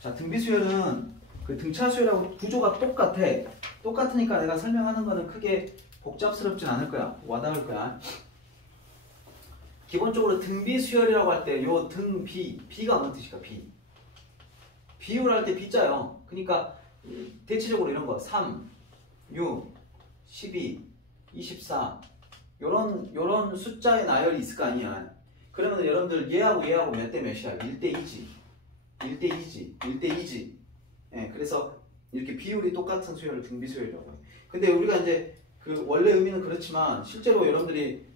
자, 등비 수열은 그 등차 수열하고 구조가 똑같으니까 내가 설명하는 거는 크게 복잡스럽진 않을 거야. 와닿을 거야. 기본적으로 등비 수열이라고 할 때 요 등비, 비가 뭔 뜻일까? 비율 할 때 비자요. 그러니까 대체적으로 이런 거 3, 6, 12, 24 요런 숫자의 나열이 있을 거 아니야. 그러면 여러분들 얘하고 몇 대 몇이야? 1대 2지. 1대 2지. 1대 2지. 예, 그래서 이렇게 비율이 똑같은 수열을 등비 수열이라고 해요. 근데 우리가 이제 그 원래 의미는 그렇지만 실제로 여러분들이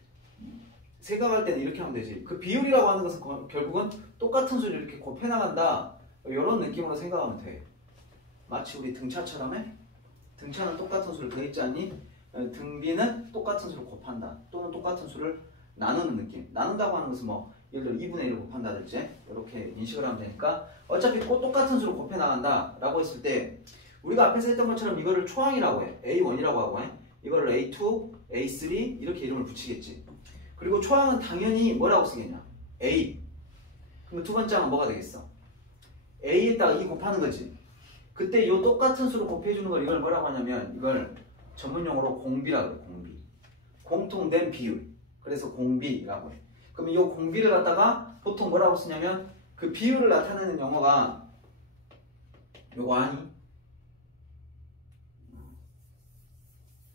생각할 때는 이렇게 하면 되지. 그 비율이라고 하는 것은 결국은 똑같은 수를 이렇게 곱해 나간다. 이런 느낌으로 생각하면 돼. 마치 우리 등차처럼 해. 등차는 똑같은 수를 더했지 않니? 등비는 똑같은 수를 곱한다. 또는 똑같은 수를 나누는 느낌. 나눈다고 하는 것은 뭐 예를 들어 2분의 1을 곱한다든지 이렇게 인식을 하면 되니까 어차피 똑같은 수를 곱해 나간다 라고 했을 때 우리가 앞에서 했던 것처럼 이거를 초항이라고 해. A1이라고 하고 해. 이거를 A2, A3 이렇게 이름을 붙이겠지. 그리고 초항은 당연히 뭐라고 쓰겠냐? A. 그럼 두 번째 항은 뭐가 되겠어? A에다가 2 곱하는 거지. 그때 이 똑같은 수를 곱해주는 걸 이걸 뭐라고 하냐면 이걸 전문용어로 공비라고 해. 공비. 공통된 비율. 그래서 공비라고 해. 그럼 이 공비를 갖다가 보통 뭐라고 쓰냐면 그 비율을 나타내는 용어가 요거 아니?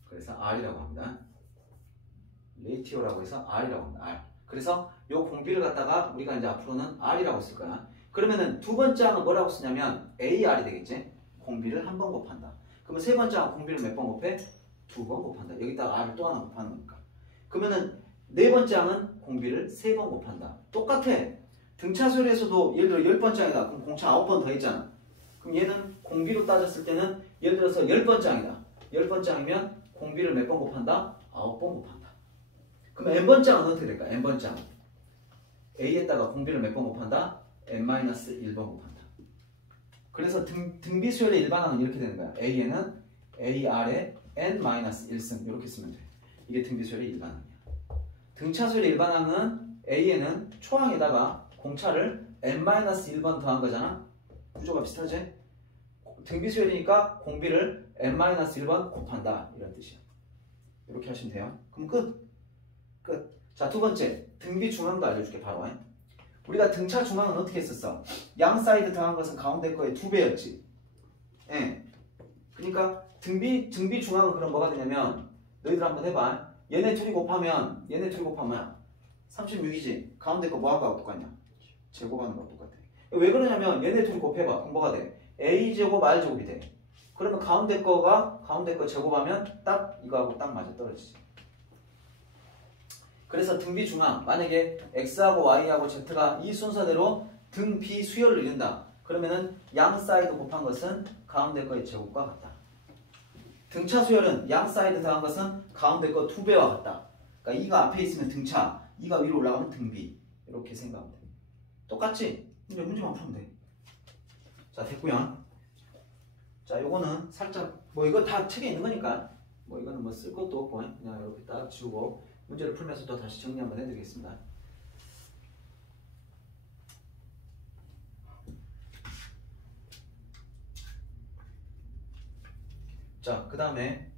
그래서 R이라고 합니다. 레이티오라고 해서 R이라고 합니다. R. 그래서 요 공비를 갖다가 우리가 이제 앞으로는 R이라고 쓸 거야. 그러면은 두 번째 항은 뭐라고 쓰냐면 AR이 되겠지? 공비를 한 번 곱한다. 그러면 세 번째 항은 공비를 몇 번 곱해? 2번 곱한다. 여기다가 R을 또 하나 곱하는 거니까. 그러면은 네 번째 항은 공비를 3번 곱한다. 똑같아. 등차 수열에서도 예를 들어 10번째 항이다. 그럼 공차 9번 더 있잖아. 그럼 얘는 공비로 따졌을 때는 예를 들어서 10번째 항이다. 10번째 항이면 공비를 몇 번 곱한다? 9번 곱한다. 그럼 n번째 항은 어떻게 될까? n번째 항. A에다가 공비를 몇 번 곱한다? n-1번 곱한다. 그래서 등비 수열의 일반항은 이렇게 되는 거야. A에는 AR에 n-1승 이렇게 쓰면 돼. 이게 등비 수열의 일반항이야. 등차 수열의 일반항은 A에는 초항에다가 공차를 n-1번 더한 거잖아. 구조가 비슷하지? 등비 수열이니까 공비를 n-1번 곱한다 이런 뜻이야. 이렇게 하시면 돼요. 그럼 끝. 자, 두 번째 등비 중항도 알려줄게. 바로 우리가 등차 중항은 어떻게 했었어? 양 사이드 더한 것은 가운데 거의 2배였지. 예. 그러니까 등비 중항은 그럼 뭐가 되냐면 너희들 한번 해봐. 얘네 둘이 곱하면 36이지. 가운데 거 뭐하고 똑같냐? 제곱하는 거랑 똑같아. 왜 그러냐면 얘네 둘이 곱해봐. 그럼 뭐가 돼? A제곱 R제곱이 돼. 그러면 가운데 거 제곱하면 딱 이거하고 딱 맞아 떨어지지. 그래서 등비 중항, 만약에 X하고 Y하고 Z가 이 순서대로 등비 수열을 이룬다. 그러면은 양 사이드 곱한 것은 가운데 거의 제곱과 같다. 등차 수열은 양 사이드 더한 것은 가운데 거 2배와 같다. 그러니까 이가 앞에 있으면 등차, 이가 위로 올라가면 등비. 이렇게 생각하면 돼. 똑같지? 근데 문제만 풀면 돼. 자, 됐고요. 자, 요거는 살짝 뭐 이거 다 책에 있는 거니까 뭐 이거는 뭐 쓸 것도 없고 그냥 이렇게 딱 지우고 문제를 풀면서 또 다시 정리 한번 해드리겠습니다. 자, 그 다음에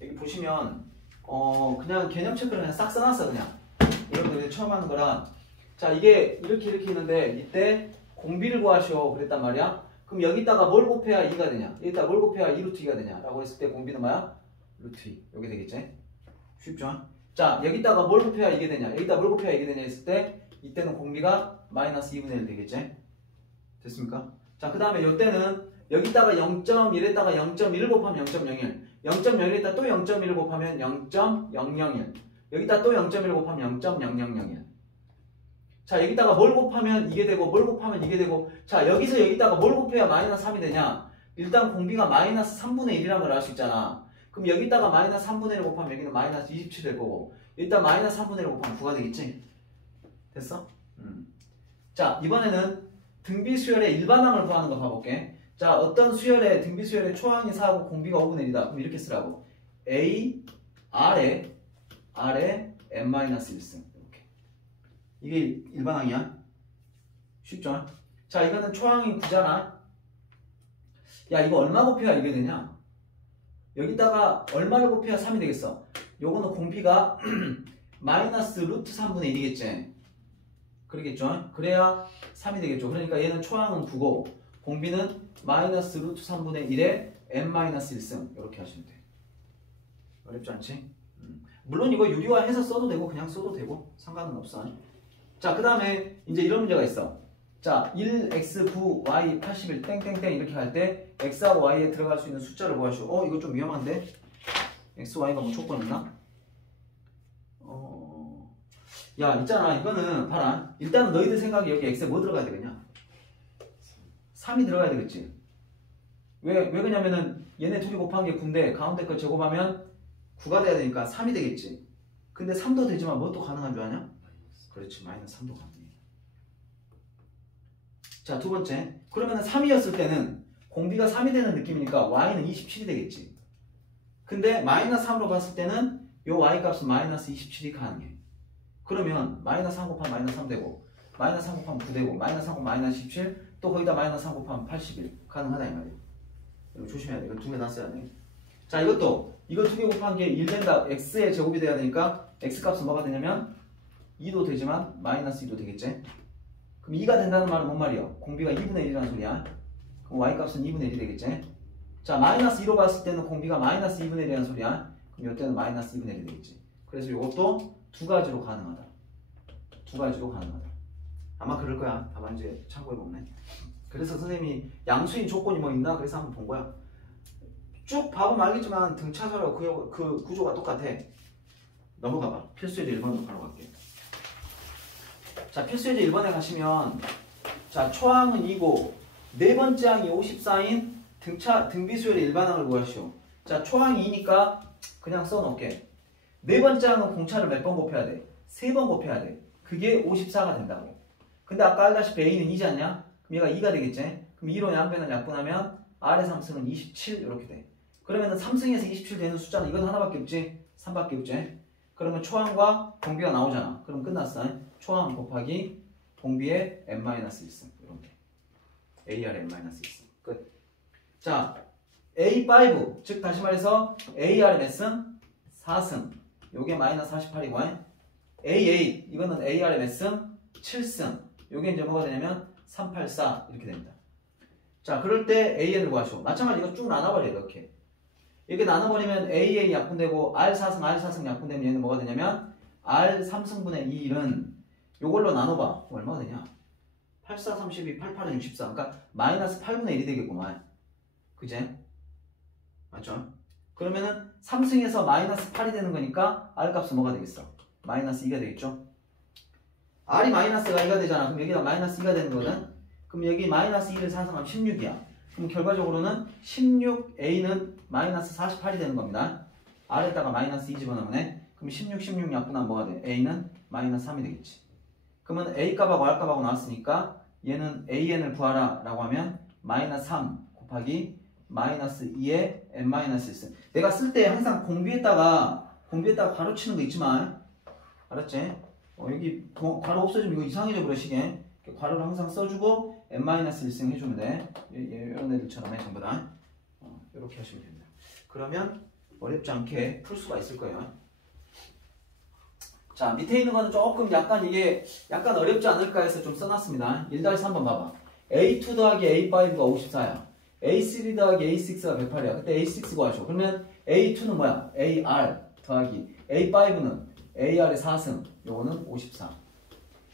여기 보시면 그냥 개념 체크를 그냥 싹 써놨어. 그냥 여러분들이 처음 하는 거라. 자, 이게 이렇게 있는데 이때 공비를 구하시오 그랬단 말이야. 그럼 여기다가 뭘 곱해야 2가 되냐? 여기다가 뭘 곱해야 2루트 2가 되냐? 라고 했을 때 공비는 뭐야? 루트 2. 여기 되겠지? 쉽죠? 자, 여기다가 뭘 곱해야 이게 되냐? 여기다 뭘 곱해야 이게 되냐 했을 때 이때는 공비가 마이너스 2분의 1 되겠지? 됐습니까? 자, 그 다음에 이때는 여기다가 0.1에다가 0.1을 곱하면 0.01 0.01에다 또 0.1을 곱하면 0.001 여기다 또 0.1을 곱하면 0.0001 자, 여기다가 뭘 곱하면 이게 되고 뭘 곱하면 이게 되고 자, 여기서 여기다가 뭘 곱해야 마이너스 3이 되냐? 일단 공비가 마이너스 3분의 1이라는 걸 알 수 있잖아. 그럼 여기다가 마이너스 3분의 1을 곱하면 여기는 마이너스 27 될 거고 일단 마이너스 3분의 1을 곱하면 9가 되겠지? 됐어? 자, 이번에는 등비 수열의 일반항을 구하는 거 봐볼게. 자, 어떤 수열의 등비 수열의 초항이 4하고 공비가 5분의 1이다. 그럼 이렇게 쓰라고. A, R에 n-1승 이렇게. 이게 일반항이야. 쉽죠? 자, 이거는 초항이 9잖아. 야 이거 얼마 곱해야 이게 되냐? 여기다가 얼마를 곱해야 3이 되겠어? 요거는 공비가 마이너스 루트 3분의 1이겠지? 그러겠죠? 그래야 3이 되겠죠? 그러니까 얘는 초항은 9고 공비는 마이너스 루트 3분의 1에 n-1승 이렇게 하시면 돼. 어렵지 않지? 물론 이거 유리화해서 써도 되고 그냥 써도 되고 상관은 없어. 자, 그 다음에 이제 이런 문제가 있어. 자, 1x 9 y 81 땡땡땡 이렇게 할 때 x하고 y에 들어갈 수 있는 숫자를 구하시오. 이거 좀 위험한데? x, y가 뭐 조건 있나? 야, 있잖아. 이거는 봐라. 일단은 너희들 생각에 여기 x에 뭐 들어가야 되겠냐? 3이 들어가야 되겠지. 왜 그러냐면은 얘네 둘이 곱한 게 9인데 가운데 거 제곱하면 9가 돼야 되니까 3이 되겠지. 근데 3도 되지만 뭐 또 가능한 줄 아냐? 그렇지. 마이너스 3도 가능해. 자, 두 번째. 그러면 3이었을 때는 공비가 3이 되는 느낌이니까 y는 27이 되겠지. 근데 마이너스 3으로 봤을 때는 요 y 값은 마이너스 27이 가능해. 그러면 마이너스 3 곱하면 마이너스 3 되고 마이너스 3 곱하면 9 되고 마이너스 3 곱하면 마이너스 17 또 거기다 마이너스 3 곱하면 81 가능하다 이 말이에요. 이거 조심해야 돼. 이거 두 개 놨어야 돼. 자, 이것도 이거 두 개 곱한 게 1 된다. x의 제곱이 돼야 되니까 x 값은 뭐가 되냐면 2도 되지만 마이너스 2도 되겠지. 그럼 2가 된다는 말은 뭔 말이야? 공비가 2분의 1이라는 소리야. 그럼 y 값은 2분의 1이 되겠지. 자, 마이너스 2로 봤을 때는 공비가 마이너스 2분의 1이라는 소리야. 그럼 이때는 마이너스 2분의 1이 되겠지. 그래서 이것도 두 가지로 가능하다. 두 가지로 가능하다. 아마 그럴 거야. 답안지에 참고해보면. 그래서 선생님이 양수인 조건이 뭐 있나? 그래서 한번 본 거야. 쭉 봐보면 알겠지만 등차수하고 그 구조가 똑같아. 넘어가봐. 필수예제 1번으로 바로 갈게. 자, 필수예제 1번에 가시면 자, 초항은 2고 네 번째 항이 54인 등비수열의 일반항을 구하시오. 자, 초항이 2니까 그냥 써놓을게. 네 번째 항은 공차를 몇 번 곱해야 돼? 3번 곱해야 돼. 그게 54가 된다고. 근데 아까 알다시피 A는 2지 않냐? 그럼 얘가 2가 되겠지? 그럼 2로 양변을 약분하면 R의 3승은 27 이렇게 돼. 그러면은 3승에서 27 되는 숫자는 이건 하나밖에 없지? 3밖에 없지? 그러면 초항과 공비가 나오잖아. 그럼 끝났어. 초항 곱하기 공비의 n-1승 이렇게. AR n-1승 끝. 자, A5 즉 다시 말해서 AR 몇 승? 4승. 요게 마이너스 48이고 A8 이거는 AR 몇 승? 7승. 요게 이제 뭐가 되냐면 384 이렇게 됩니다. 자, 그럴 때 AN을 구하시오. 마찬가지로 이거 쭉 나눠버려요. 이렇게 나눠버리면 AA 약분되고 R4승 약분되면 얘는 뭐가 되냐면 R3승분의 2는 요걸로 나눠봐. 얼마가 되냐? 84, 32, 88은 64. 그러니까 마이너스 8분의 1이 되겠구만. 그제? 맞죠? 그러면은 3승에서 마이너스 8이 되는 거니까 R 값은 뭐가 되겠어? 마이너스 2가 되겠죠? R이 마이너스가 2가 되잖아. 그럼 여기가 마이너스 2가 되는 거는? 그럼 여기 마이너스 2를 사승하면 16이야. 그럼 결과적으로는 16A는 마이너스 48이 되는 겁니다. R에다가 마이너스 2 집어넣으면 그럼 16 약분하면 뭐가 돼? A는 마이너스 3이 되겠지. 그러면 A값하고 R값하고 나왔으니까 얘는 AN을 구하라 라고 하면 마이너스 3 곱하기 마이너스 2의 n-1승. 내가 쓸 때 항상 공비에다가 가로치는 거 있지만 알았지? 여기 괄호 없어지면 이거 이상해져 버리시게. 괄호를 항상 써주고 n-1승 해주면 돼. 이런 애들처럼 해 전부 다. 이렇게 하시면 됩니다. 그러면 어렵지 않게 풀 수가 있을 거예요. 자, 밑에 있는 거는 조금 약간 이게 약간 어렵지 않을까 해서 좀 써놨습니다. 1-3번 봐봐. A2 더하기 A5가 54야. A3 더하기 A6가 108이야. 그때 A6 구하셔. 그러면 A2는 뭐야? AR 더하기 A5는 AR의 4승. 요거는 54.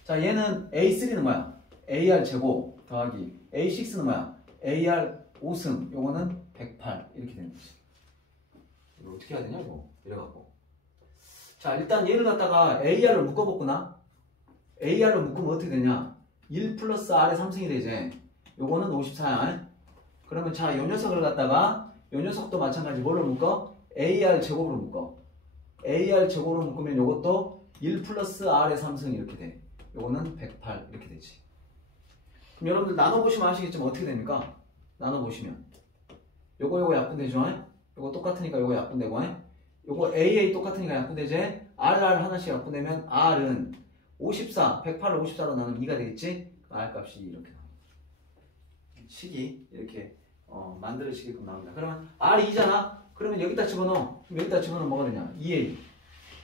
자, 얘는 A3는 뭐야? AR 제곱 더하기 A6는 뭐야? AR 5승. 요거는 108. 이렇게 되는 거지. 이거 어떻게 해야 되냐, 이거? 이래갖고. 자, 일단 얘를 갖다가 AR을 묶어봤구나. AR을 묶으면 어떻게 되냐? 1 플러스 R의 3승이 되지. 요거는 54야. 그러면 자, 요 녀석을 갖다가 요 녀석도 마찬가지 뭘로 묶어? AR 제곱으로 묶어. AR 제곱으로 묶으면 요것도 1 플러스 R의 3승이 이렇게 돼. 요거는 108 이렇게 되지. 그럼 여러분들 나눠보시면 아시겠지만 어떻게 됩니까? 나눠보시면 요거 약분되죠? 요거 똑같으니까 요거 약분되고 요거 AA 똑같으니까 약분되지? RR 하나씩 약분되면 R은 54, 108을 54로 나누면 2가 되겠지? R 값이 이렇게 나와요. 식이 이렇게 만들어지게끔 나옵니다. 그러면 R2잖아? 그러면 여기다 집어넣어. 여기다 집어넣으면 뭐가 되냐? 2A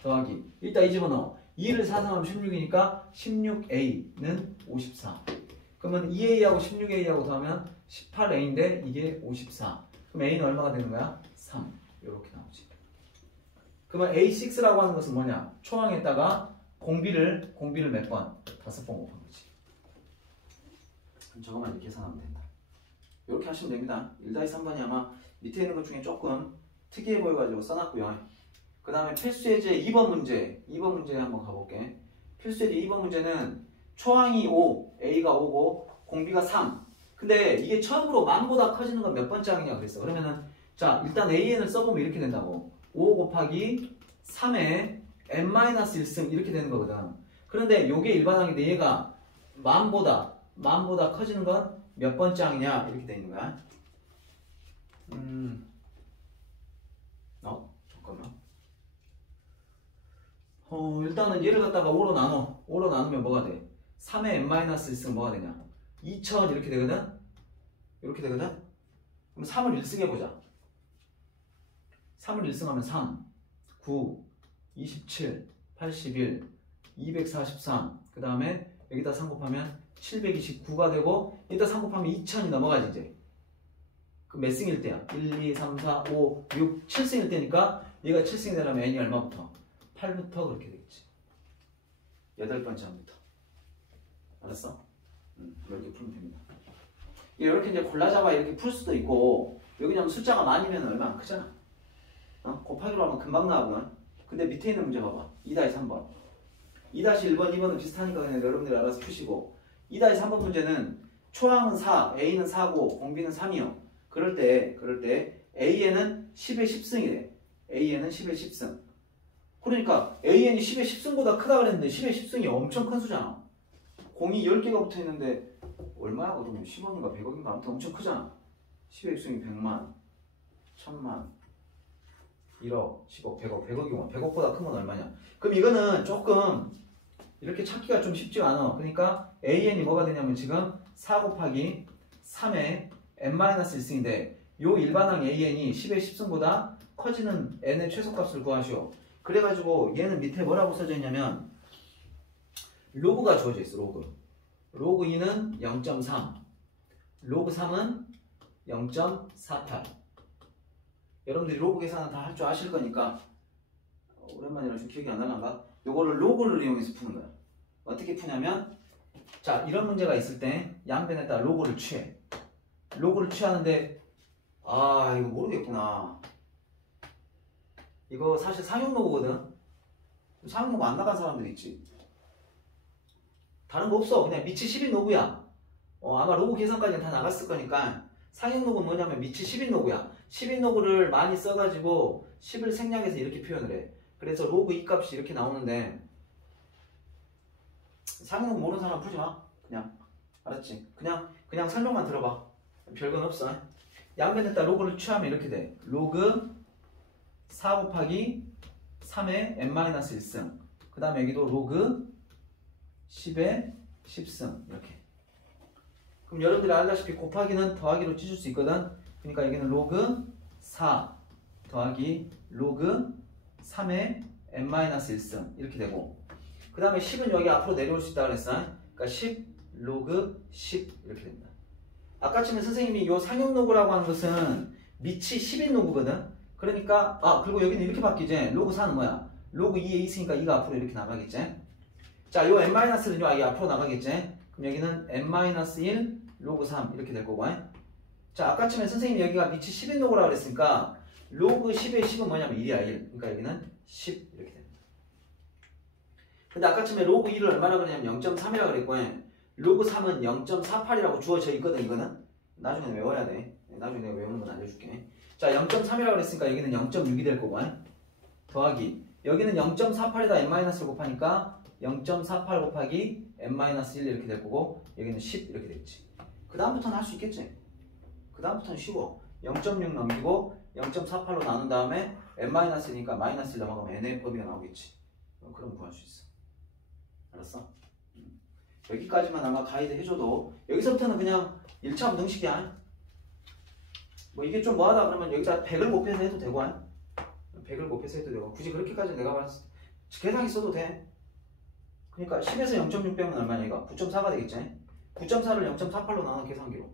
더하기. 이따 이 집어넣어. 2를 4승하면 16이니까 16A는 54. 그러면 2A하고 16A하고 더하면 18A인데 이게 54. 그럼 A는 얼마가 되는 거야? 3. 이렇게 나오지. 그러면 A6라고 하는 것은 뭐냐? 초항에다가 공비를 몇 번? 5번 곱한 거지. 저거만 이렇게 계산하면 된다. 이렇게 하시면 됩니다. 1-3번이 아마 밑에 있는 것 중에 조금 특이해 보여가지고 써놨고요. 그 다음에 필수예제 2번 문제. 2번 문제 한번 가볼게. 필수예제 2번 문제는 초항이 5, A가 5고 공비가 3. 근데 이게 처음으로 만보다 커지는 건 몇 번째 항이냐 그랬어. 그러면은 자 일단 AN을 써보면 이렇게 된다고. 5 곱하기 3에 n-1승 이렇게 되는 거거든. 그런데 요게 일반항인데 얘가 만보다 커지는 건 몇 번째 항이냐 이렇게 돼 있는 거야. 잠깐만. 일단은 얘를 갖다가 5로 나눠. 5로 나누면 뭐가 돼? 3에 n-1승 뭐가 되냐? 2000 이렇게 되거든? 이렇게 되거든? 그럼 3을 1승 해보자. 3을 1승하면 3, 9, 27, 81, 243. 그 다음에 여기다 3 곱하면 729가 되고 여기다 3 곱하면 2000이 넘어가지 이제. 그 몇 승일 때야? 1, 2, 3, 4, 5, 6, 7승일 때니까 얘가 7승이 되려면 n이 얼마부터? 8부터 그렇게 되겠지. 8번째 항부터. 알았어? 이렇게 풀면 됩니다. 이렇게 이제 골라잡아 이렇게 풀 수도 있고 여기 냐면 숫자가 많으면 얼마 안 크잖아. 곱하기로 하면 금방 나오면. 근데 밑에 있는 문제 봐봐. 2-3번. 2-1번, 2번은 비슷하니까 그냥 여러분들이 알아서 푸시고 2-3번 문제는 초항은 4, A는 4고 공비는 3이요. 그럴 때 AN은 10의 10승이래. AN은 10의 10승. 그러니까 AN이 10의 10승보다 크다 그랬는데 10의 10승이 엄청 큰 수잖아. 공이 10개가 붙어 있는데 얼마야? 그러면 10억인가 100억인가 아무튼 엄청 크잖아. 10의 10승이 100만, 1000만, 1억, 10억, 100억, 100억이면 100억보다 큰 건 얼마냐? 그럼 이거는 조금 이렇게 찾기가 좀 쉽지 않아. 그러니까 AN이 뭐가 되냐면 지금 4 곱하기 3의 n-1승인데 요 일반항 AN이 10의 10승보다 커지는 n의 최소값을 구하시오. 그래가지고 얘는 밑에 뭐라고 써져 있냐면 로그가 주어져 있어. 로그 2는 0.3, 로그 3은 0.48. 여러분들이 로그 계산은 다 할 줄 아실 거니까 오랜만이라 좀 기억이 안 나는가? 요거를 로그를 이용해서 푸는 거야. 어떻게 푸냐면 자 이런 문제가 있을 때 양변에다 로그를 취해. 로그를 취하는데 이거 모르겠구나. 이거 사실 상용 로그거든. 상용 로그 안 나간 사람들 있지. 다른 거 없어. 그냥 미치 10인 로그야. 아마 로그 계산까지는 다 나갔을 거니까 상용 로그는 뭐냐면 미치 10인 로그야. 10인 로그를 많이 써가지고 10을 생략해서 이렇게 표현을 해. 그래서 로그 2 값이 이렇게 나오는데 상용 로그 모르는 사람 풀지 마. 그냥 알았지? 그냥 설명만 들어봐. 별건 없어. 양변에다 로그를 취하면 이렇게 돼. 로그 4 곱하기 3의 n-1승. 그 다음에 여기도 로그 10의 10승. 이렇게. 그럼 여러분들이 알다시피 곱하기는 더하기로 찢을 수 있거든. 그러니까 여기는 로그 4 더하기 로그 3의 n-1승. 이렇게 되고. 그 다음에 10은 여기 앞으로 내려올 수 있다 그랬어. 그러니까 10 로그 10 이렇게 됩니다. 아까쯤에 선생님이 요 상용 로그라고 하는 것은 미치 10인 로그거든. 그러니까 그리고 여기는 이렇게 바뀌지. 로그 4는 뭐야? 로그 2에 있으니까 2가 앞으로 이렇게 나가겠지. 자, 요 n-는 요 이 앞으로 나가겠지. 그럼 여기는 n-1 로그 3 이렇게 될 거고. 자, 아까쯤에 선생님이 여기가 미치 10인 로그라고 그랬으니까 로그 10의 10은 뭐냐면 1이야 1. 그러니까 여기는 10 이렇게 됩니다. 근데 아까쯤에 로그 2를 얼마나 그러냐면 0.3이라고 그랬고 로그 3은 0.48이라고 주어져 있거든. 이거는 나중에 외워야 돼. 나중에 내가 외우는 건 알려줄게. 자, 0.3이라고 그랬으니까 여기는 0.6이 될 거고 더하기 여기는 0.48에다 n-를 곱하니까 0.48 곱하기 n-1 이렇게 될 거고 여기는 10 이렇게 되겠지. 그 다음부터는 할 수 있겠지. 그 다음부터는 쉬워. 0.6 넘기고 0.48로 나눈 다음에 n-니까 마이너스 1 넘어가면 n의 범위가 나오겠지. 그럼 구할 수 있어. 알았어? 여기까지만 아마 가이드 해줘도 여기서부터는 그냥 1차 운동식이야. 뭐 이게 좀 뭐하다 그러면 여기다 100을 곱해서 해도 되고 100을 곱해서 해도 되고 굳이 그렇게까지 내가 봤을 때 계산기 써도 돼. 그러니까 10에서 0.6 빼면 얼마냐 이거 9.4가 되겠지. 9.4를 0.48로 나눈 계산기로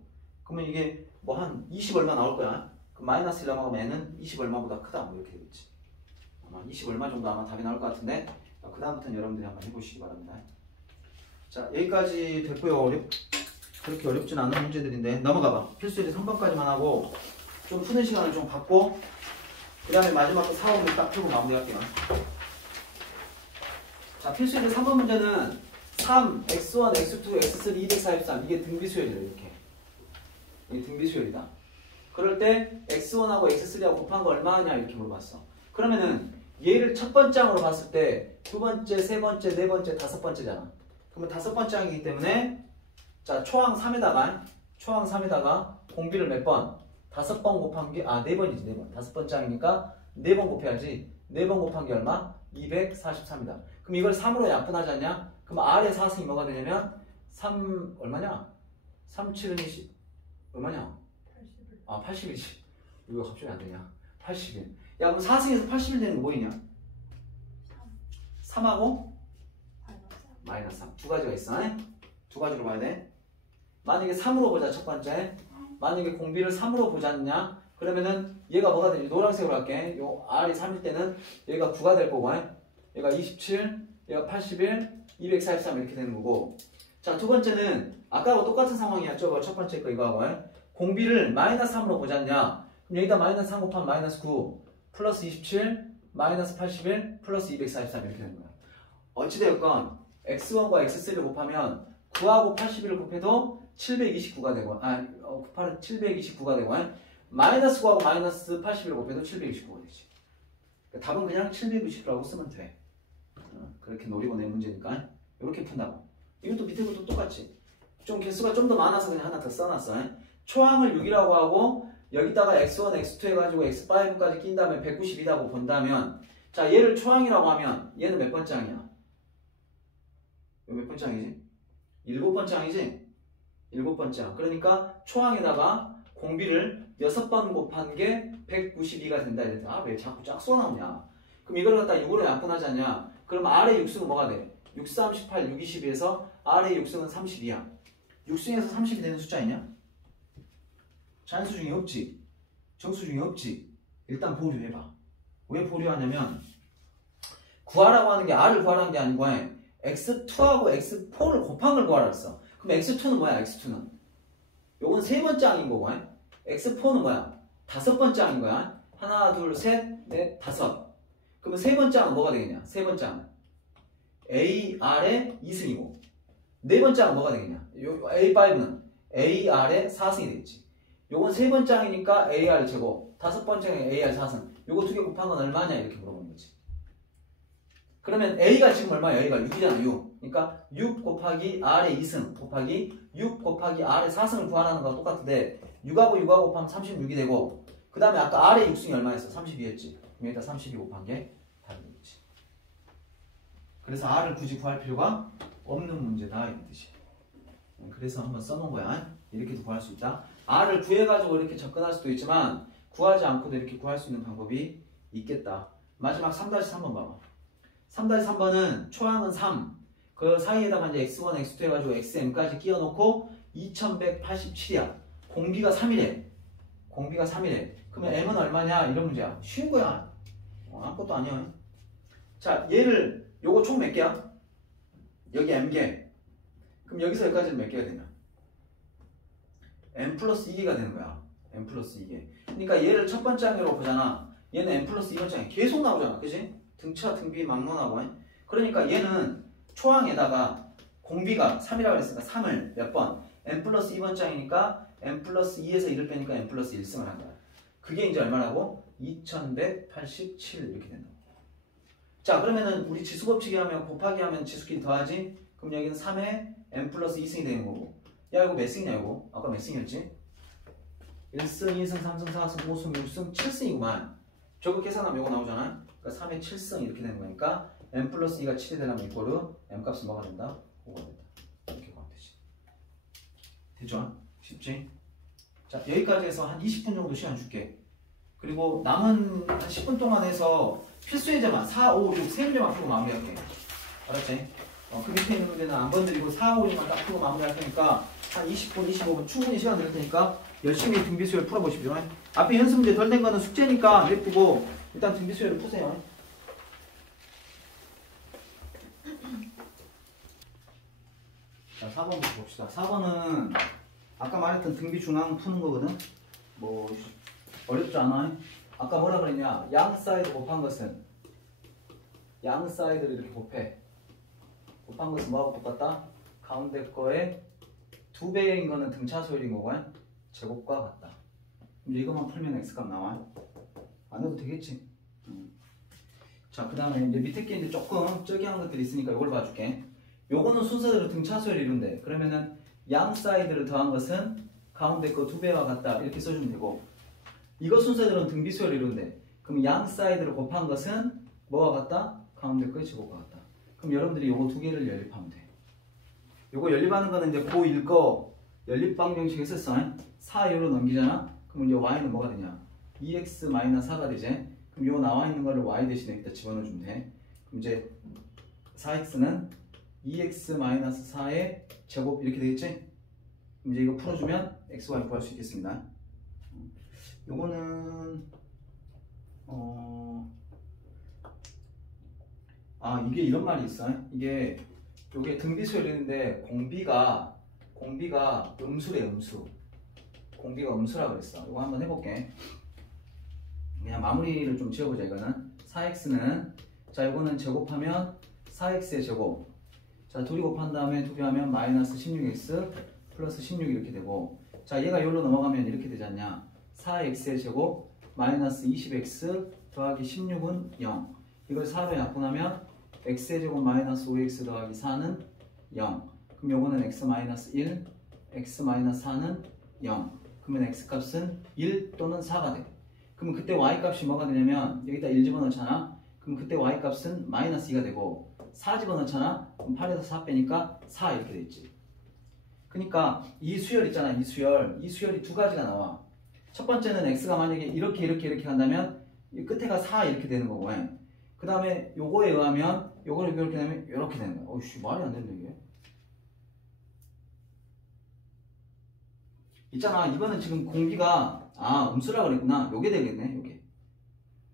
그러면 이게 뭐 한 20 얼마 나올 거야. 그럼 마이너스 1 넘어가면 n은 20 얼마보다 크다 뭐 이렇게 되겠지. 아마 20 얼마 정도 아마 답이 나올 것 같은데 그 다음부터는 여러분들이 한번 해보시기 바랍니다. 자 여기까지 됐고요. 그렇게 어렵진 않은 문제들인데 넘어가봐. 필수예제 3번까지만 하고 좀 푸는 시간을 좀 갖고 그 다음에 마지막으로 4, 5를 딱 풀고 마무리할게요. 자 필수예제 3번 문제는 3, x1, x2, x3, 243 이게 등비수열이래. 이렇게 이게 등비수열이다. 그럴 때 x1하고 x3하고 곱한 거 얼마냐 이렇게 물어봤어. 그러면은 얘를 첫 번째 항으로 봤을 때 두 번째, 세 번째, 네 번째, 다섯 번째잖아. 그러면 다섯 번째 항이기 때문에 자 초항 3에다가 공비를 몇 번? 5번 곱한 게 네 번이지. 4번. 다섯 번째 항이니까 4번 곱해야지. 4번 곱한 게 얼마? 243이다. 그럼 이걸 3으로 약분하지 않냐? 그럼 R의 4승이 뭐가 되냐면 3 얼마냐? 3, 7은 20 얼마냐? 81. 81이지. 이거 갑자기 안 되냐? 81. 야 그럼 4승에서 81 되는 거 뭐이냐? 3하고 마이너스 3. 두 가지가 있어. 두 가지로 봐야 돼. 만약에 3으로 보자 첫 번째. 만약에 공비를 3으로 보자냐? 그러면은 얘가 뭐가 되지? 노란색으로 할게. 요 R이 3일 때는 얘가 9가 될 거고 얘가 27, 얘가 81, 243 이렇게 되는 거고. 자, 두 번째는 아까하고 똑같은 상황이야. 저거 첫 번째 거 이거하고 공비를 마이너스 3으로 보자냐? 그럼 여기다 마이너스 3 곱하면 마이너스 9 플러스 27 마이너스 81 플러스 243 이렇게 되는 거야. 어찌되었건 x1과 x3를 곱하면 9하고 81을 곱해도 729가 되고 729가 되고 마이너스 9하고 마이너스 81을 곱해도 729가 되지. 그러니까 답은 그냥 729라고 쓰면 돼. 그렇게 노리고 낸 문제니까 이렇게 푼다고. 이것도 밑에 것도 똑같이 좀 개수가 좀 더 많아서 그냥 하나 더 써놨어. 초항을 6이라고 하고 여기다가 x1, x2 해가지고 x5까지 낀 다음에 192라고 본다면 자 얘를 초항이라고 하면 얘는 몇 번째 항이야? 몇 번째 항이지? 7번째 항이지? 7번째 항. 그러니까 초항에다가 공비를 6번 곱한 게 192가 된다 이랬더니 왜 자꾸 짝수가 나오냐? 그럼 이걸 갖다 6으로 약분하지 않냐? 그럼 R의 6승은 뭐가 돼? 6, 38, 6, 22에서 R의 6승은 32야. 6승에서 30이 되는 숫자 있냐? 자연수 중에 없지. 정수 중에 없지. 일단 보류해봐. 왜 보류하냐면 구하라고 하는 게 R을 구하라는 게 아니고 x2하고 x4를 곱한 걸 구하라 했어. 그럼 x2는 뭐야? x2는 요건 세 번째 항인 거고 x4는 뭐야? 다섯 번째 항인 거야. 하나, 둘, 셋, 넷, 다섯. 그러면 세 번째 항은 뭐가 되겠냐? 세 번째 항은 AR의 2승이고 네 번째 항은 뭐가 되겠냐? A5는 AR의 4승이 되겠지. 요건 세 번째 항이니까 AR 제곱, 다섯 번째 항이 AR 4승. 요거 두 개 곱한 건 얼마냐? 이렇게 물어보는 거지. 그러면 A가 지금 얼마야? A가 6이잖아. 6. 그러니까 6 곱하기 R의 2승 곱하기 6 곱하기 R의 4승을 구하라는 거랑 똑같은데 6하고 6하고 곱하면 36이 되고 그 다음에 아까 R의 6승이 얼마였어? 32였지. 여기다 32 곱한 게 답이 되겠지. 그래서 R을 굳이 구할 필요가 없는 문제다 이런 뜻이야. 그래서 한번 써놓은 거야. 이렇게도 구할 수 있다. R을 구해가지고 이렇게 접근할 수도 있지만 구하지 않고도 이렇게 구할 수 있는 방법이 있겠다. 마지막 3-3번 봐봐. 3-3번은 초항은 3. 그 사이에다가 이제 x1, x2 해가지고 xm까지 끼워놓고 2187이야. 공비가 3이래. 공비가 3이래. 그러면 m은 얼마냐? 이런 문제야. 쉬운 거야. 아무것도 아니야. 자, 얘를 요거 총 몇 개야? 여기 m개. 그럼 여기서 여기까지는 몇 개가 되냐? m 플러스 2개가 되는 거야. m 플러스 2개. 그러니까 얘를 첫 번째 항으로 보잖아. 얘는 m 플러스 2번째 항이 계속 나오잖아. 그지? 등차, 등비 막론하고. 그러니까 얘는 초항에다가 공비가 3이라고 그랬으니까 3을 몇 번? m 플러스 2번째 항이니까 m 플러스 2에서 1을 빼니까 m 플러스 1승을 한 거야. 그게 이제 얼마라고? 2187 이렇게 된다. 자, 그러면은 우리 지수법칙이 하면 곱하기 하면 지수끼리 더하지? 그럼 여기는 3에 m 플러스 2승이 되는 거고. 야, 이거 몇 승이냐 이거? 아까 몇 승이었지? 1승, 2승, 3승, 4승, 5승, 6승, 7승이구만. 저거 계산하면 이거 나오잖아. 그러니까 3에 7승 이렇게 되는 거니까 m 플러스 2가 7이 되려면 이거를 m 값은 뭐가 된다? 5가 된다. 이렇게 구하면 되지. 됐죠? 쉽지? 자. 자, 여기까지 해서 한 20분 정도 시간 줄게. 그리고 남은 한 10분 동안 해서 필수 예제만 4, 5, 6 세 문제만 풀고 마무리할게. 알았지? 그 밑에 있는 문제는 안 건드리고 4, 5, 6만 딱 풀고 마무리할 테니까 한 20분, 25분 충분히 시간 될 테니까 열심히 등비수열 풀어보십시오. 앞에 연습 문제 덜 된 거는 숙제니까 냅두고 일단 등비수열을 푸세요. 자, 4번부터 봅시다. 4번은 아까 말했던 등비 중앙 푸는 거거든. 뭐 어렵지 않아? 아까 뭐라 그랬냐? 양 사이드 곱한 것은 양 사이드를 이렇게 곱해. 곱한 것은 뭐하고 똑같다? 가운데 거에 2배인 거는 등차 소열인 거고 제곱과 같다. 이제 이것만 풀면 x값 나와. 안 해도 되겠지. 자, 그 다음에 이제 밑에 게 이제 조금 저기한 것들이 있으니까 이걸 봐줄게. 요거는 순서대로 등차 소열 이룬대. 그러면은 양 사이드를 더한 것은 가운데 거 2배와 같다. 이렇게 써주면 되고, 이거 순서대로는 등비 소열 이룬대. 그럼 양 사이드를 곱한 것은 뭐와 같다? 가운데 거의 제곱과 같다. 그럼 여러분들이 요거 두 개를 연립하면 돼. 요거 연립하는 거는 이제 고1 거 연립 방정식 했었어. 4요로 넘기잖아. 그럼 이제 y는 뭐가 되냐? 2x-4가 되지. 그럼 요 나와 있는 거를 y 대신에 여기다 집어넣어주면 돼. 그럼 이제 4x는 2x-4의 제곱 이렇게 되겠지? 그럼 이제 이거 풀어주면 x, y 구할 수 있겠습니다. 요거는 이게 이런 말이 있어. 이게 요게 등비수열인데 공비가 음수래. 음수. 공비가 음수라고 그랬어. 이거 한번 해볼게. 그냥 마무리를 좀 지어보자. 이거는 4x는 자 이거는 제곱하면 4x의 제곱. 자 둘이 곱한 다음에 2배 하면 마이너스 16x 플러스 16 이렇게 되고, 자 얘가 여기로 넘어가면 이렇게 되지 않냐? 4x의 제곱 마이너스 20x 더하기 16은 0. 이걸 4로 약분하면 x의 제곱 마이너스 5x 더하기 4는 0. 그럼 요거는 x 마이너스 1, x 마이너스 4는 0. 그러면 x값은 1 또는 4가 돼. 그러면 그때 y값이 뭐가 되냐면 여기다 1 집어넣잖아. 그럼 그때 y값은 마이너스 2가 되고 4 집어넣잖아. 그럼 8에서 4 빼니까 4 이렇게 돼 있지. 그러니까 이 수열 있잖아. 이 수열이 두 가지가 나와. 첫 번째는 x가 만약에 이렇게 간다면 이 끝에가 4 이렇게 되는 거고, 그 다음에 요거에 의하면 요거를 이렇게 되면 이렇게 되는 거야. 어이씨 말이 안 되는데 이게. 있잖아. 이거는 지금 공비가 음수라고 그랬구나. 요게 되겠네.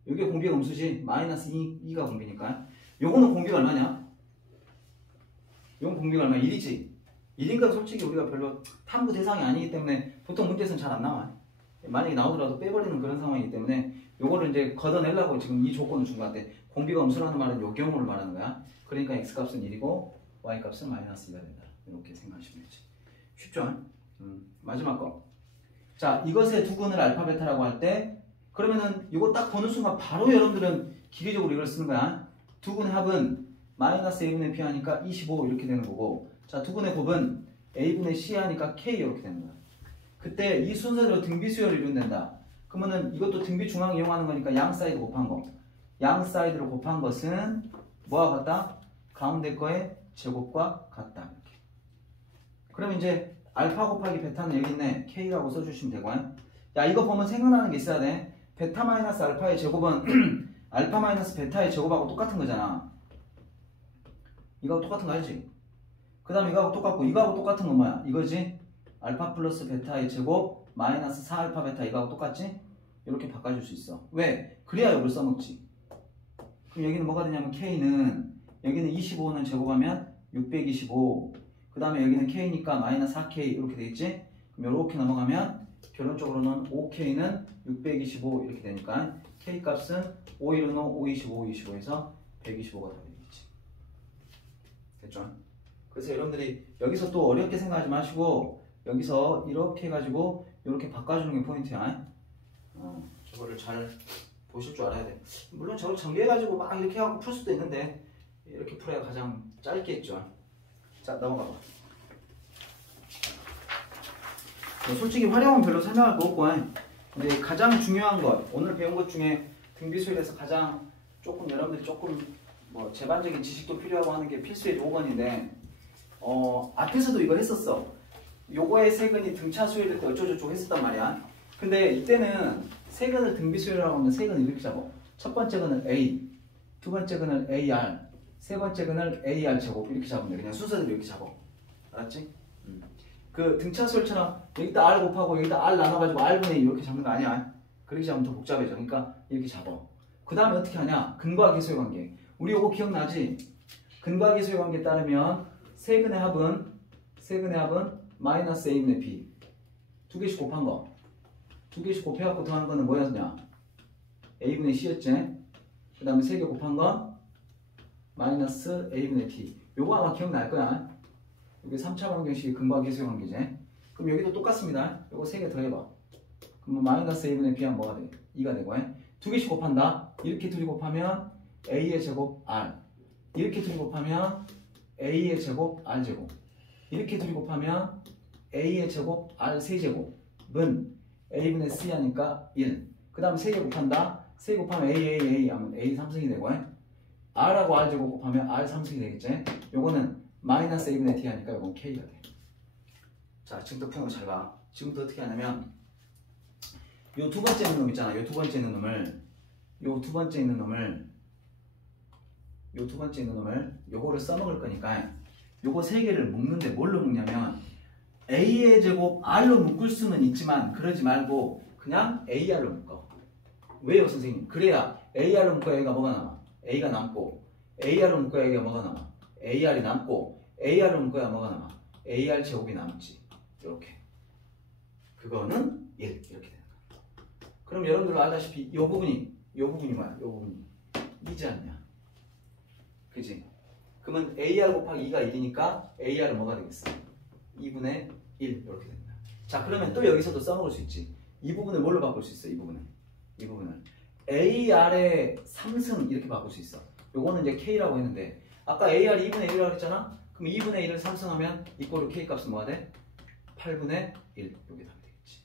요게 공비가 음수지. 마이너스 2가 공비니까. 요거는 공비가 얼마냐? 요건 공비가 얼마야? 1이지. 1인가 솔직히 우리가 별로 탐구 대상이 아니기 때문에 보통 문제에서는 잘 안 나와. 만약에 나오더라도 빼버리는 그런 상황이기 때문에 요거를 이제 걷어내려고 지금 이 조건을 준 것 같아. 공비가 음수라는 말은 요 경우를 말하는 거야. 그러니까 x값은 1이고 y값은 마이너스 2가 된다. 이렇게 생각하시면 되지. 쉽죠? 마지막 거. 자, 이것의 두근을 알파 베타라고 할 때 그러면은 이거 딱 보는 순간 바로 여러분들은 기계적으로 이걸 쓰는 거야. 두근의 합은 마이너스 a분의 b 하니까 25 이렇게 되는 거고, 자 두근의 곱은 a분의 c 하니까 k 이렇게 되는 거야. 그때 이 순서대로 등비 수열을 이룬다. 그러면은 이것도 등비 중앙 이용하는 거니까 양 사이드 곱한 거. 양 사이드를 곱한 것은 뭐와 같다? 가운데 거의 제곱과 같다. 이렇게. 그럼 이제 알파 곱하기 베타는 여기 있네. k라고 써주시면 되고. 야 이거 보면 생각나는 게 있어야 돼. 베타 마이너스 알파의 제곱은 알파 마이너스 베타의 제곱하고 똑같은 거잖아. 이거하고 똑같은 거 알지? 그 다음 이거하고 똑같고 이거하고 똑같은 건 뭐야? 이거지? 알파 플러스 베타의 제곱 마이너스 4알파 베타 이거하고 똑같지? 이렇게 바꿔줄 수 있어. 왜? 그래야 이걸 써먹지. 그럼 여기는 뭐가 되냐면 k는 여기는 25는 제곱하면 625. 그 다음에 여기는 k니까 마이너스 4k 이렇게 되겠지? 그럼 이렇게 넘어가면 결론적으로는 5k는 625 이렇게 되니까 k 값은 5, 1은 5, 5, 25, 5, 25에서 125가 다 되겠지. 됐죠? 그래서 여러분들이 여기서 또 어렵게 생각하지 마시고 여기서 이렇게 해가지고 이렇게 바꿔주는 게 포인트야. 저거를 잘 보실 줄 알아야 돼. 물론 저걸 정비해가지고 막 이렇게 하고 풀 수도 있는데 이렇게 풀어야 가장 짧겠죠. 자 넘어가 봐. 솔직히 활용은 별로 설명할 거 없고 근데 가장 중요한 것 오늘 배운 것 중에 등비수열에서 가장 조금 여러분들이 조금 뭐 제반적인 지식도 필요하고 하는 게 필수의 5번인데 앞에서도 이걸 했었어. 요거의 세근이 등차 수열일 때 어쩌고저쩌고 했었단 말이야. 근데 이때는 세근을 등비수열이라고 하면 세근을 이렇게 잡아. 첫 번째 근을 A, 두 번째 근을 AR, 세 번째 근을 AR 제곱 이렇게 잡으면 돼. 그냥 순서대로 이렇게 잡아. 알았지? 그 등차 수열처럼 여기다 R 곱하고 여기다 R 나눠가지고 R분의 2 이렇게 잡는 거 아니야. 그렇게 잡으면 더 복잡해져. 그러니까 이렇게 잡아. 그 다음에 어떻게 하냐? 근과 계수의 관계. 우리 요거 기억나지? 근과 계수의 관계에 따르면 세근의 합은 마이너스 A분의 B. 두 개씩 곱한 거. 두 개씩 곱해갖고 더한 거는 뭐였냐? A분의 C였지? 그 다음에 세 개 곱한 건 마이너스 A분의 T. 요거 아마 기억날 거야. 여기 3차 방정식이 근과 계수의 관계지. 그럼 여기도 똑같습니다. 요거 세 개 더해봐. 그러면 마이너스 A분의 B하면 뭐가 돼? 2가 되고. 두 개씩 곱한다. 이렇게 둘이 곱하면 A의 제곱 R. 이렇게 둘이 곱하면 A의 제곱 R제곱. 이렇게 둘이 곱하면 A의 제곱 R 세제곱은 A분의 C 하니까 1. 그 다음 3개 곱한다. 3개 곱하면 A 하면 A 3승이 되고 R하고 R제곱 곱하면 R 3승이 되겠지. 요거는 마이너스 A분의 T 하니까 요건 K가 돼. 자, 지금부터 푸는 거 잘 봐. 지금부터 어떻게 하냐면 요 두 번째 있는 놈 있잖아. 요 두 번째 있는 놈을 요거를 써먹을 거니까 요거 세 개를 묶는데 뭘로 묶냐면 A의 제곱 R로 묶을 수는 있지만 그러지 말고 그냥 AR로 묶어. 왜요 선생님? 그래야 AR로 묶어야 A가 뭐가 남아? A가 남고 AR로 묶어야 A가 뭐가 남아? AR이 남고 AR로 묶어야 뭐가 남아? AR 제곱이 남지. 이렇게. 그거는 1 이렇게 되는 거야. 그럼 여러분들 알다시피 요 부분이 뭐야? 요 부분이 2지 않냐? 그지? 그러면 AR 곱하기 2가 1이니까 AR은 뭐가 되겠어? 2분의 1 이렇게 됩니다. 자, 그러면 또 여기서도 써먹을 수 있지. 이 부분을 뭘로 바꿀 수 있어? 이 부분을 AR의 3승 이렇게 바꿀 수 있어. 요거는 이제 K라고 했는데 아까 AR이 2분의 1이라고 했잖아? 그럼 2분의 1을 3승하면 이꼴로 K 값은 뭐가 돼? 8분의 1 이게 답이 되겠지.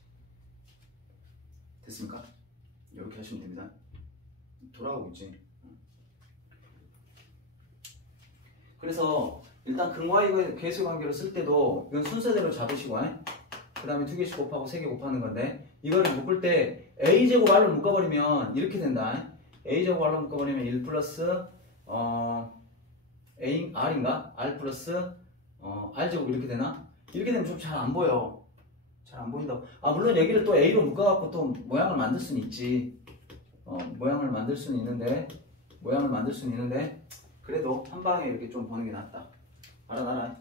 됐습니까? 이렇게 하시면 됩니다. 돌아가고 있지. 그래서 일단 근과의 계수 관계로 쓸 때도 이건 순서대로 잡으시고 그 다음에 두 개씩 곱하고 세 개 곱하는 건데 이거를 묶을 때 A제곱 R로 묶어버리면 이렇게 된다. A제곱 R로 묶어버리면 1 플러스 A, R인가? R 플러스 R제곱 이렇게 되나? 이렇게 되면 좀 잘 안 보여. 잘 안 보인다. 아, 물론 여기를 또 A로 묶어갖고 또 모양을 만들 수는 있지. 모양을 만들 수는 있는데 그래도 한 방에 이렇게 좀 보는 게 낫다. 알아.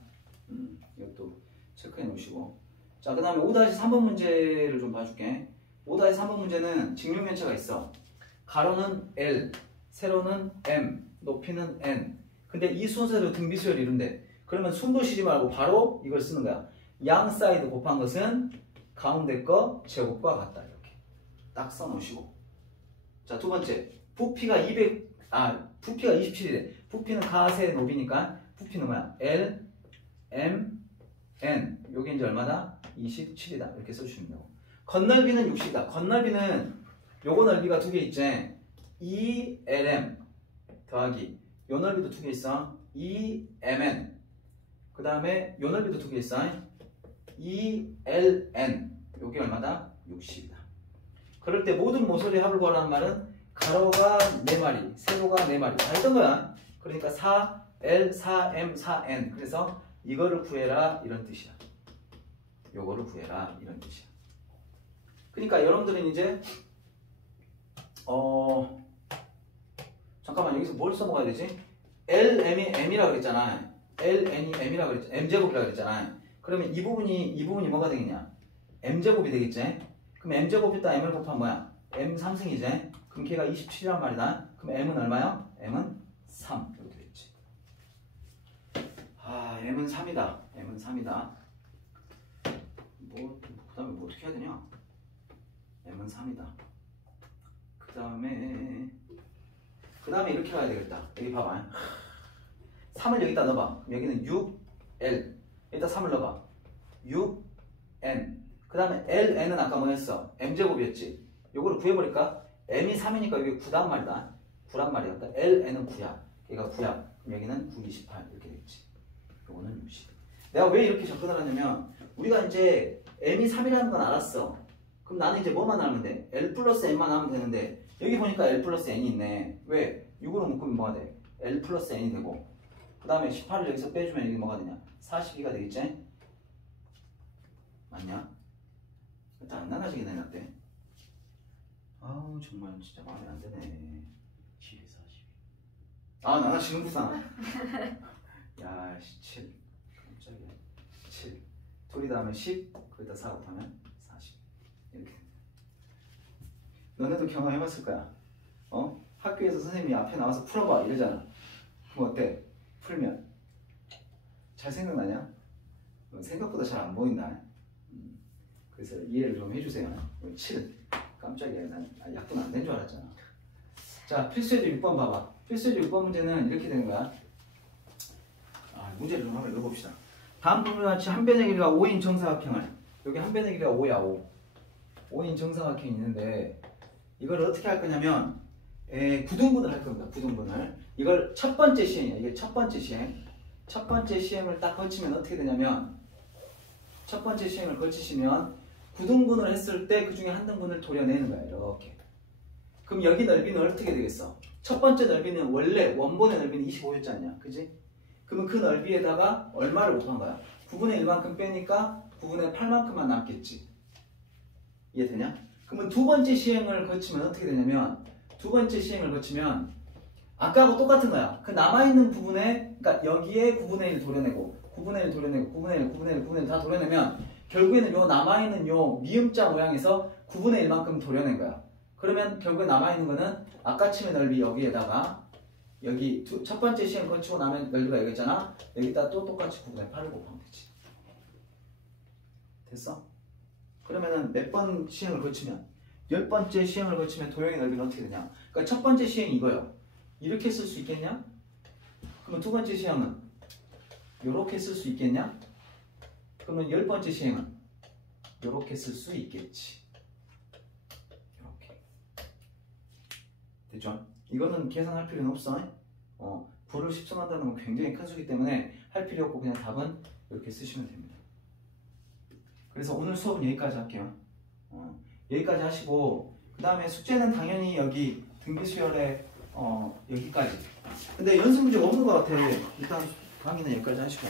이것도 체크해 놓으시고. 자, 그 다음에 5-3번 문제를 좀 봐줄게. 5-3번 문제는 직육면체가 있어. 가로는 L, 세로는 M, 높이는 N. 근데 이 순서대로 등비수열이 이룬대. 그러면 숨도 쉬지 말고 바로 이걸 쓰는 거야. 양 사이드 곱한 것은 가운데 거 제곱과 같다. 이렇게 딱 써놓으시고. 자, 두 번째. 부피가 27이래. 부피는 가세 높이니까 부피는 뭐야? L, M, N. 요게 이제 얼마다? 27이다. 이렇게 써주시면 되고. 건널비는 60이다. 건널비는 요거 넓이가 두 개 있지. ELM 더하기 요 넓이도 두 개 있어. EMN. 그 다음에 요 넓이도 두 개 있어. ELN. 요게 얼마다? 60이다. 그럴 때 모든 모서리 합을 구하라는 말은 가로가 4마리, 세로가 4마리 다 했던 거야. 그러니까 4L, 4M, 4N. 그래서 이거를 구해라 이런 뜻이야. 요거를 구해라 이런 뜻이야. 그러니까 여러분들은 이제 잠깐만 여기서 뭘 써먹어야 되지? LM이 M이라고 그랬잖아. LN이 M이라고 그랬잖아. M제곱이라고 그랬잖아. 그러면 이 부분이 뭐가 되겠냐? M제곱이 되겠지? 그럼 M제곱에다 M을 곱하면 뭐야? M 3승이지? 그럼 걔가 27이란 말이다. 그럼 M은 얼마야? M은 3 이렇게 되겠지. 아, M은 3이다. M은 3이다. 그 다음에 뭐 어떻게 해야 되냐? M은 3이다. 그 다음에 이렇게 가야 되겠다. 여기 봐봐. 3을 여기다 넣어봐. 여기는 6L. 여기다 3을 넣어봐. 6N. 그 다음에 LN은 아까 뭐였어? M제곱이었지. 요거를 구해버릴까? M이 3이니까 여기 9단 말이다. 9란 말이야. 그러니까 LN은 9야. 얘가 9야. 그럼 여기는 9, 28 이렇게 되겠지. 요거는 60. 내가 왜 이렇게 접근을 하냐면 우리가 이제 m이 3이라는 건 알았어. 그럼 나는 이제 뭐만 하면 돼? L 플러스 n만 하면 되는데 여기 보니까 L 플러스 n이 있네. 왜? 6으로 묶으면 뭐가 돼? L 플러스 n이 되고 그 다음에 18을 여기서 빼주면 이게 뭐가 되냐? 42가 되겠지? 맞냐? 일단 안 나눠지게 내놨대. 아우 정말 진짜 마음에 안 드네. 7, 42. 아 나눠지는구나. 야 7 깜짝이야. 7 둘이 다음에 10 거기다 4 곱하면 40 이렇게. 너네도 경험해봤을 거야. 어? 학교에서 선생님이 앞에 나와서 풀어봐 이러잖아. 그럼 어때? 풀면 잘 생각나냐? 생각보다 잘 안 보인다. 그래서 이해를 좀 해주세요. 7은 깜짝이야. 난 약분 안 된 줄 알았잖아. 자 필수예제 6번 봐봐. 필수예제 6번 문제는 이렇게 되는 거야. 문제를 좀 한번 읽어봅시다. 다음 부분과 같이 한 변의 길이가 5인 정사각형을, 여기 한 변의 길이가 5야 5. 5인 정사각형이 있는데 이걸 어떻게 할 거냐면 구등분을 할 겁니다. 구등분을. 이걸 첫 번째 시행이야. 이게 첫 번째 시행. 첫 번째 시행을 딱 거치면 어떻게 되냐면 첫 번째 시행을 거치시면 구등분을 했을 때 그 중에 한 등분을 도려내는 거야. 이렇게. 그럼 여기 넓이는 어떻게 되겠어? 첫 번째 넓이는 원래 원본의 넓이는 25였지 않냐? 그지? 그러면 그 넓이에다가 얼마를 곱한 거야? 9분의 1만큼 빼니까 9분의 8만큼만 남겠지. 이해되냐? 그러면 두 번째 시행을 거치면 어떻게 되냐면 두 번째 시행을 거치면 아까하고 똑같은 거야. 그 남아있는 부분에, 그러니까 여기에 9분의 1 도려내고 9분의 1 도려내고 9분의 1, 9분의 1, 9분의 1 다 도려내면 결국에는 요 남아있는 요 미음자 모양에서 9분의 1만큼 도려낸 거야. 그러면 결국에 남아있는 거는 아까침의 넓이 여기에다가 여기 첫 번째 시행 거치고 나면 넓이가 여기 있잖아. 여기다 또 똑같이 9분의 8을 곱하면 되지. 됐어? 그러면은 몇 번 시행을 거치면 10번째 시행을 거치면 도형의 넓이는 어떻게 되냐? 그러니까 첫 번째 시행이 이거예요. 이렇게 쓸 수 있겠냐? 그러면 두 번째 시행은 이렇게 쓸 수 있겠냐? 그러면 10번째 시행은 이렇게 쓸 수 있겠지. 이렇게. 됐죠? 이거는 계산할 필요는 없어. 부를 십선한다는 건 굉장히 큰 수기 때문에 할 필요 없고 그냥 답은 이렇게 쓰시면 됩니다. 그래서 오늘 수업은 여기까지 할게요. 여기까지 하시고 그 다음에 숙제는 당연히 여기 등비수열에 여기까지. 근데 연습 문제가 없는 것 같아. 일단 강의는 여기까지 하시고.